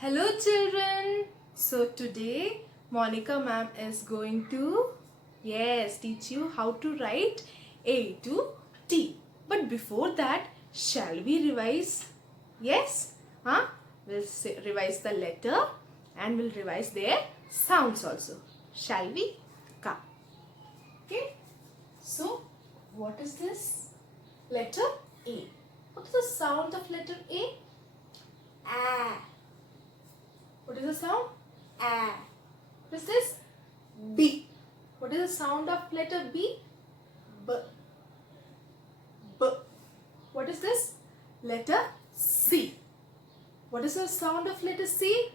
Hello children. So today Monica ma'am is going to teach you how to write A to T. But before that, shall we revise? Yes? Huh? Revise the letter and we'll revise their sounds also. Shall we? Come. Okay? So what is this? Letter A. What is the sound of letter A? A. What is the sound? A. What is this? B. What is the sound of letter B? B. B. What is this? Letter C. What is the sound of letter C?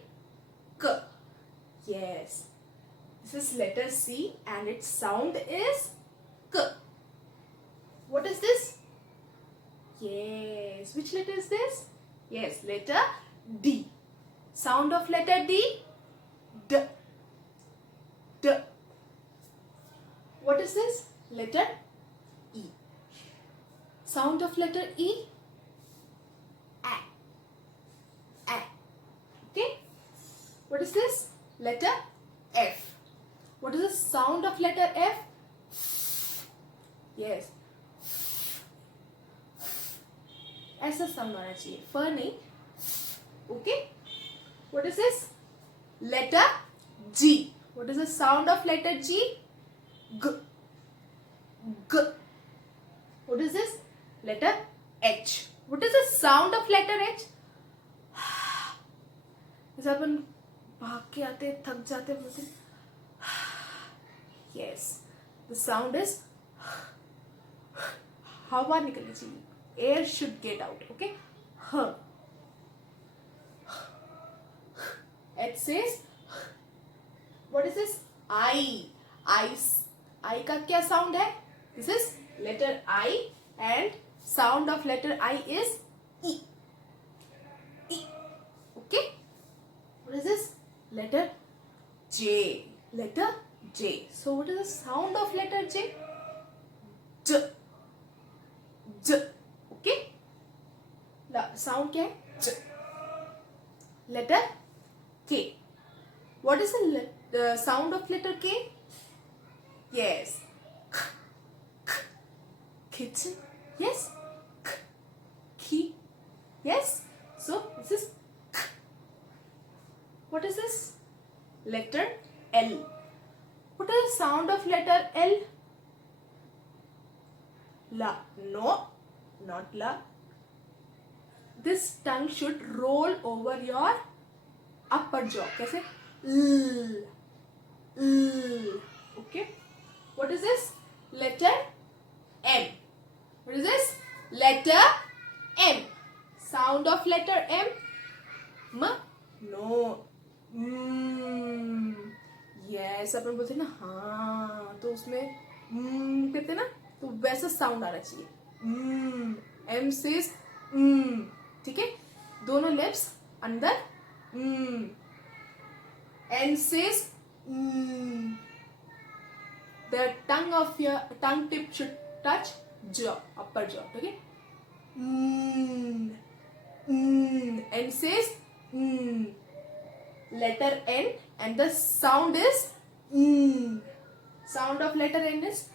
K. Yes. This is letter C and its sound is K. What is this? Yes. Which letter is this? Yes, letter D. Sound of letter D? D. D. What is this? Letter E. Sound of letter E? A. A. Okay. What is this? Letter F. What is the sound of letter F? Yes. ऐसा sound आना चाहिए, फ नहीं. Okay. What is this? Letter G. What is the sound of letter G? G. G. What is this? Letter H. What is the sound of letter H? जैसे अपन भाग के आते, थक जाते, बोलते. Yes. The sound is हवा निकलनी चाहिए. Air should get out. Okay. H. It says, what is this? I. I का क्या sound है? This is letter I and sound of letter I is E. E. Okay. What is this? Letter J. Letter J. So what is the sound of letter J? J. J. Okay. Sound क्या है? J. Letter K. What is the sound of letter K? Yes. K. K. Kitchen. Yes. K. Key. Yes. So this is K. What is this? Letter L. What is the sound of letter L? La. No. Not la. This tongue should roll over your upper jaw. कैसे? L. L. Okay. What is this? Letter M. What is this? Letter M. Sound of letter M. M. No. Yes. अपन बोलते ना हाँ तो उसमें कहते ना तो वैसा साउंड आना चाहिए. M says ठीक है. दोनों लिप्स अंदर. N says the tongue tip should touch jaw, upper jaw. Okay. N says letter N and the sound is sound of letter N is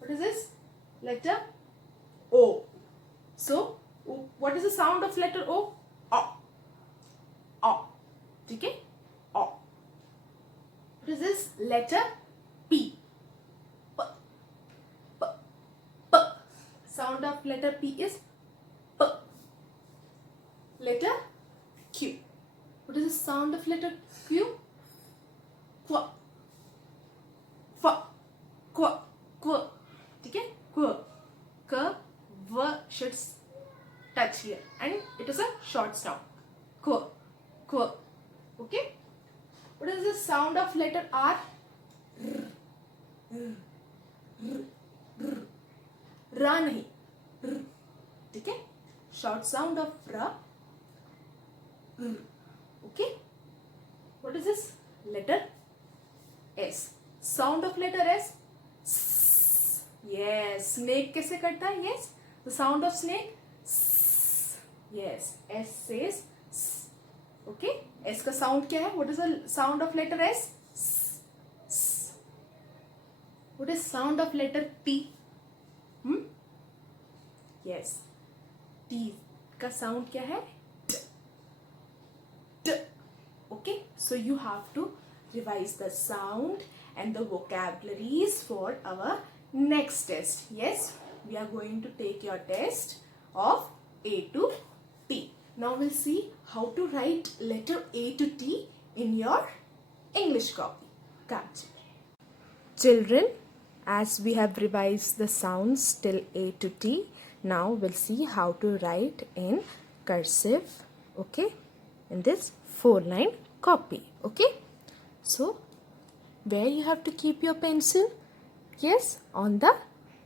what is this? Letter O. So what is the sound of letter O? O. O. ठीक है. O. What is this? Letter P. P. P. P. Sound of letter P is P. Letter Q. What is the sound of letter Q? Qu. F. Qu. Qu. ठीक है. Qu. K. V should touch here and it is a short sound. Qu. Qu. Okay. What is the sound of letter R? Ra नहीं. ठीक है. Short sound of ra. Okay. What is this? Letter S. Sound of letter S. Yes. Snake कैसे करता है? Yes. The sound of snake. Yes. S says S का sound क्या है? What is the sound of letter S? What is sound of letter T? Yes. T का sound क्या है? T. T. Okay. So you have to revise the sound and the vocabularies for our next test. Yes, we are going to take your test of A to T. Now we'll see how to write letter A to T in your English copy. Come, children, as we have revised the sounds till A to T, now we'll see how to write in cursive, okay, in this 4-line copy, okay. So where you have to keep your pencil? Yes, on the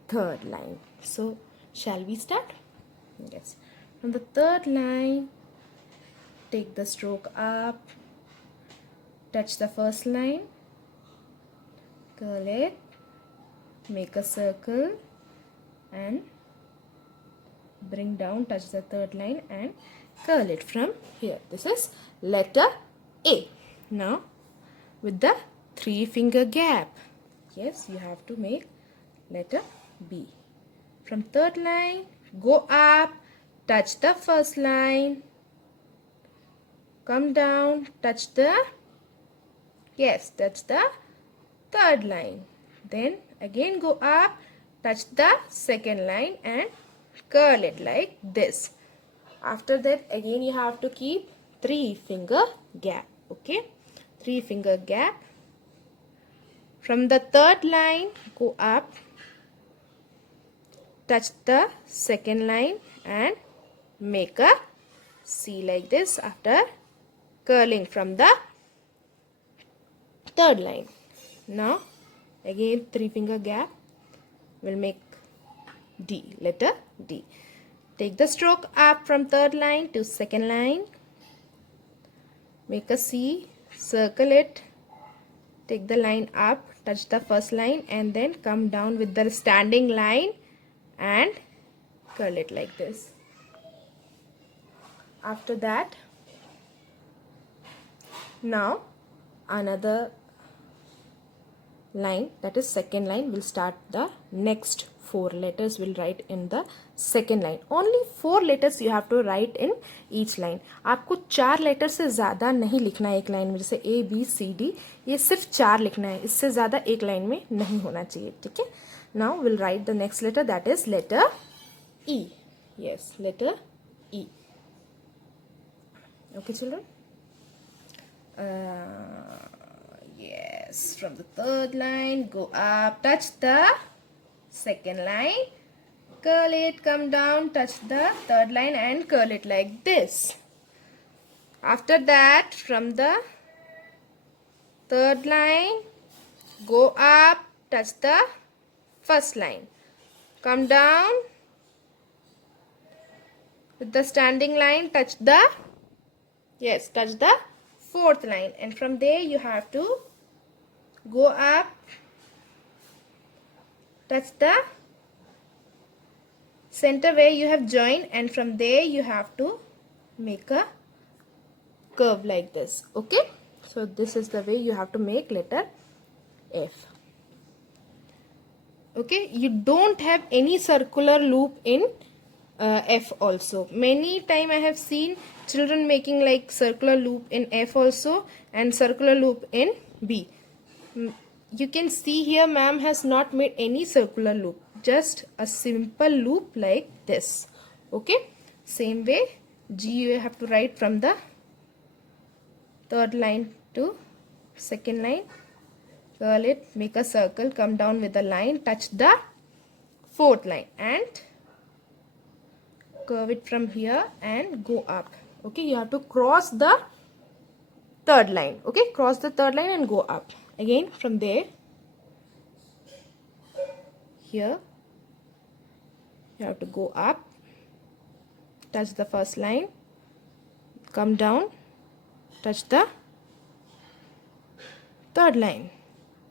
3rd line. So shall we start? Yes. From the 3rd line, take the stroke up, touch the 1st line, curl it, make a circle and bring down, touch the 3rd line and curl it from here. This is letter A. Now with the 3-finger gap, yes, you have to make letter B. From 3rd line, go up, touch the 1st line, come down, touch the, yes, touch the 3rd line. Then again go up, touch the 2nd line and curl it like this. After that again you have to keep 3-finger gap, okay, 3-finger gap. From the 3rd line, go up, touch the 2nd line and make a C like this after curling from the 3rd line. Now again 3-finger gap, we'll make D, letter D. Take the stroke up from 3rd line to 2nd line, make a C, circle it, take the line up, touch the 1st line and then come down with the standing line and curl it like this. After that, now another line, that is 2nd line, will start the next 4 letters will write in the 2nd line. Only 4 letters you have to write in each line. आपको 4 letter से ज़्यादा नहीं लिखना है एक line में, जैसे A, B, C, D, ये सिर्फ 4 लिखना है, इससे ज़्यादा एक लाइन में नहीं होना चाहिए, ठीक है. Now we'll write the next letter, that is letter E. Yes, letter E. Okay, children. Yes, from the 3rd line, go up, touch the 2nd line, curl it, come down, touch the 3rd line and curl it like this. After that, from the 3rd line, go up, touch the 1st line, come down with the standing line, touch the, yes, touch the 4th line, and from there you have to go up, touch the center where you have joined, and from there you have to make a curve like this, okay. So this is the way you have to make letter F. Okay, you don't have any circular loop in F also. Many time I have seen children making like circular loop in F also and circular loop in B. You can see here ma'am has not made any circular loop, just a simple loop like this, okay. Same way G you have to write from the 3rd line to 2nd line, curl it, make a circle, come down with a line, touch the 4th line and curve it from here and go up, okay. You have to cross the 3rd line, okay, cross the 3rd line and go up. Again from there, here you have to go up, touch the 1st line, come down, touch the 3rd line,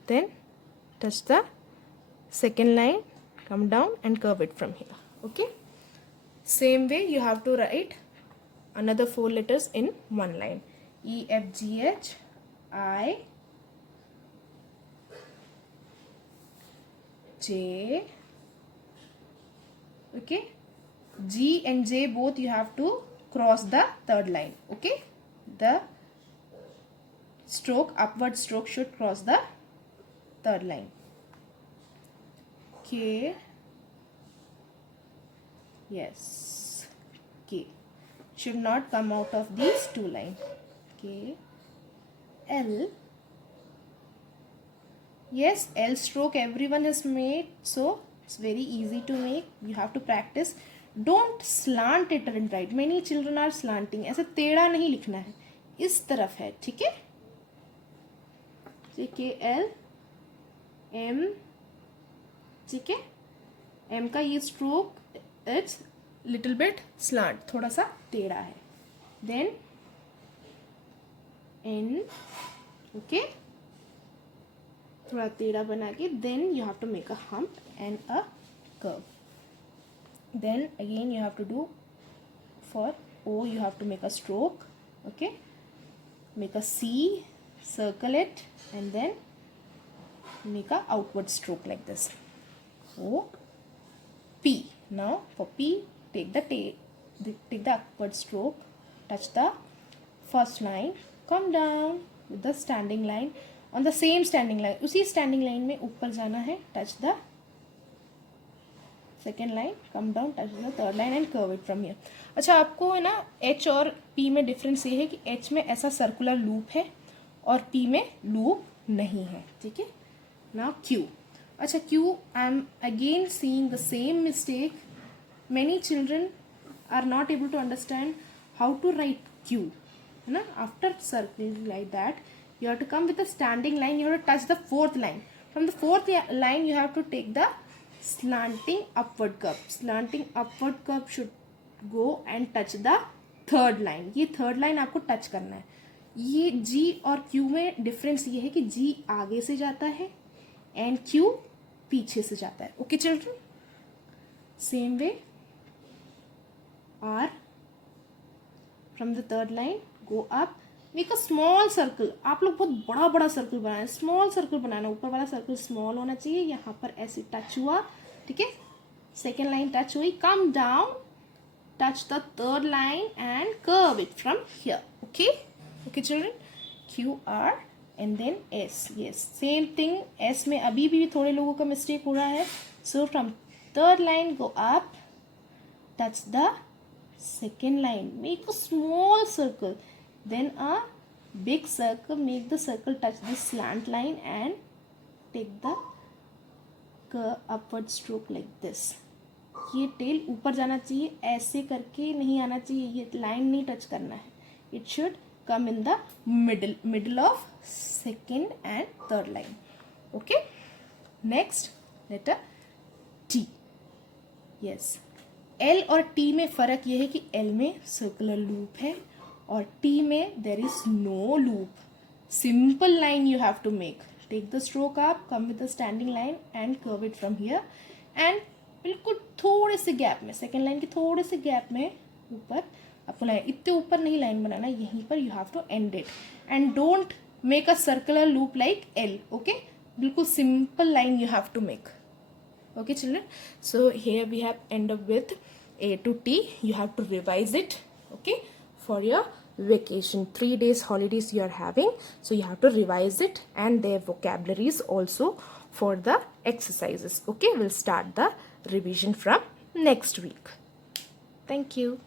then touch the 2nd line, come down and curve it from here, okay. Same way you have to write another 4 letters in one line. E F G H I J. Okay, G and J both you have to cross the third line. Okay, the stroke, upward stroke should cross the third line. K, yes, K should not come out of these two lines. K, L, yes, L stroke everyone has made, so it's very easy to make. You have to practice. Don't slant it and write. Many children are slanting. ऐसे टेढ़ा नहीं लिखना है, इस तरफ है, ठीक है. K L M, ठीक है. M का ये stroke it's little bit slant, थोड़ा सा टेढ़ा है. देन N, ओके, थोड़ा टेढ़ा बना के then you have to make a hump and a curve. Then again you have to do for O, you have to make a stroke. Okay, make a C, circle it, and then make a outward stroke like this. O, P. Now for P, take the upward stroke, touch the first line, come down with the standing line. On the same standing line, उसी standing line में ऊपर जाना है, touch the second line, come down, touch the third line and curve it from here. अच्छा, आपको है ना H और P में डिफरेंस ये है कि H में ऐसा सर्कुलर लूप है और P में लूप नहीं है, ठीक है. Now Q. अच्छा, Q, I am again seeing the same mistake. Many children are not able to understand how to write Q, है ना. After circle like that you have to come with a standing line, you have to touch the fourth line. From the fourth line you have to take the slanting upward curve. Slanting upward curve should go and touch the third line. ये third line आपको touch करना है. ये G और Q में difference ये है कि G आगे से जाता है and Q पीछे से जाता है. Okay children? Same way R, from the third line go up, make a small circle. आप लोग बहुत बड़ा बड़ा सर्कल बनाए, स्मॉल सर्कल बनाना. ऊपर वाला सर्कल स्मॉल होना चाहिए. यहाँ पर ऐसे टच हुआ, ठीक है. सेकेंड लाइन टच हुई, come down, touch the third line and curve it from here. Okay okay children. Q R and then S. Yes, same thing. S में अभी भी थोड़े लोगों का मिस्टेक हो रहा है. So from third line go up, touch the second line, make a small circle, then a big circle, make the circle touch this slant line and take the upward stroke like this. ये tell ऊपर जाना चाहिए, ऐसे करके नहीं आना चाहिए. ये लाइन नहीं टच करना है. it should come in the middle of second and third line. Okay, next letter T. yes, L और T में फ़र्क ये है कि L में सर्कुलर लूप है और T में there is no loop. Simple line you have to make. Take the stroke up, come with the standing line and curve it from here and बिल्कुल थोड़े से गैप में, सेकेंड लाइन के थोड़े से गैप में ऊपर आपको लाइन, इतने ऊपर नहीं लाइन बनाना, यहीं पर you have to end it and don't make a circular loop like L. Okay, बिल्कुल simple line you have to make. Okay children, so here we have end up with A to T. You have to revise it, okay, for your vacation. 3 days holidays you are having, so you have to revise it and their vocabularies also for the exercises. Okay, we'll start the revision from next week. Thank you.